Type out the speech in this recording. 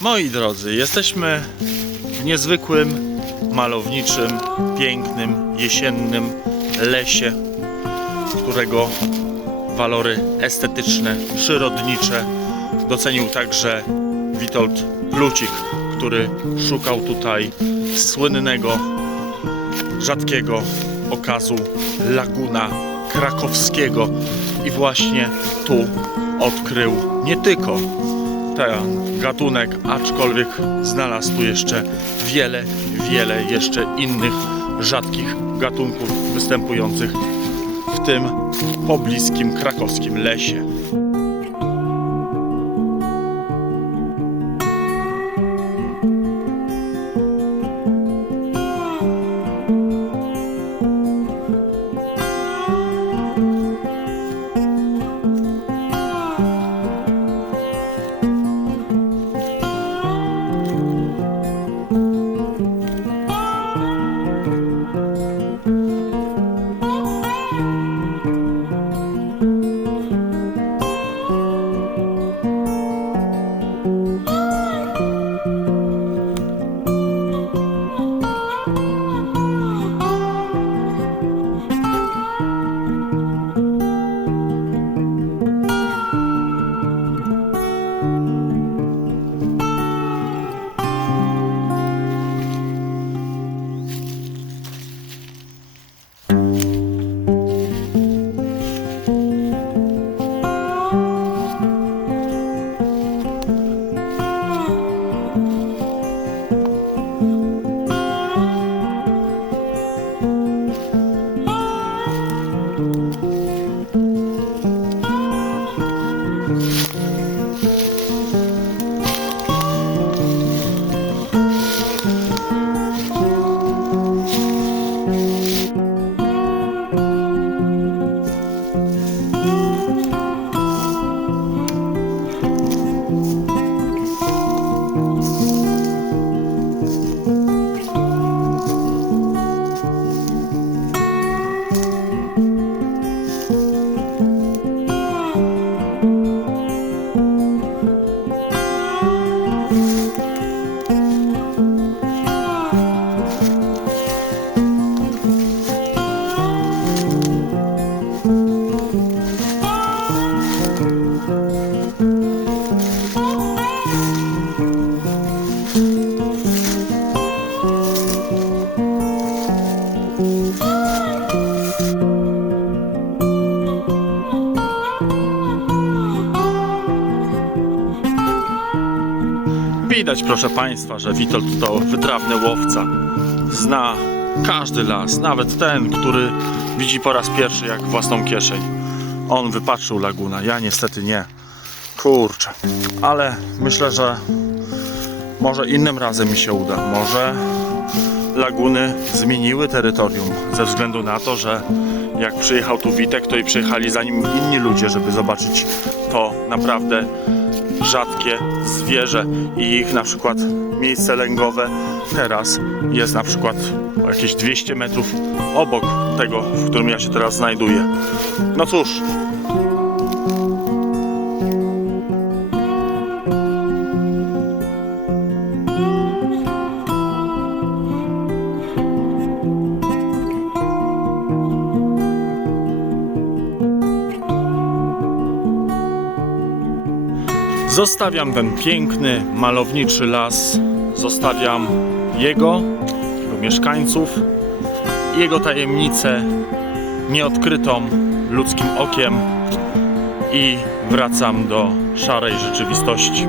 Moi drodzy, jesteśmy w niezwykłym, malowniczym, pięknym, jesiennym lesie, którego walory estetyczne, przyrodnicze docenił także Witold Plucik, który szukał tutaj słynnego, rzadkiego okazu Laguna Krakowskiego i właśnie tu odkrył nie tylko ten gatunek, aczkolwiek znalazł tu jeszcze wiele, wiele jeszcze innych rzadkich gatunków występujących w tym pobliskim krakowskim lesie. Widać, proszę Państwa, że Witold to wytrawny łowca. Zna każdy las, nawet ten, który widzi po raz pierwszy jak własną kieszeń. On wypatrzył laguna, ja niestety nie. Kurczę, ale myślę, że może innym razem mi się uda. Może laguny zmieniły terytorium ze względu na to, że jak przyjechał tu Witek, to i przyjechali za nim inni ludzie, żeby zobaczyć to naprawdę rzadkie zwierzę i ich na przykład miejsce lęgowe teraz jest na przykład jakieś 200 metrów obok tego, w którym ja się teraz znajduję. No cóż, Zostawiam ten piękny, malowniczy las. Zostawiam jego, jego mieszkańców, jego tajemnicę nieodkrytą ludzkim okiem i wracam do szarej rzeczywistości.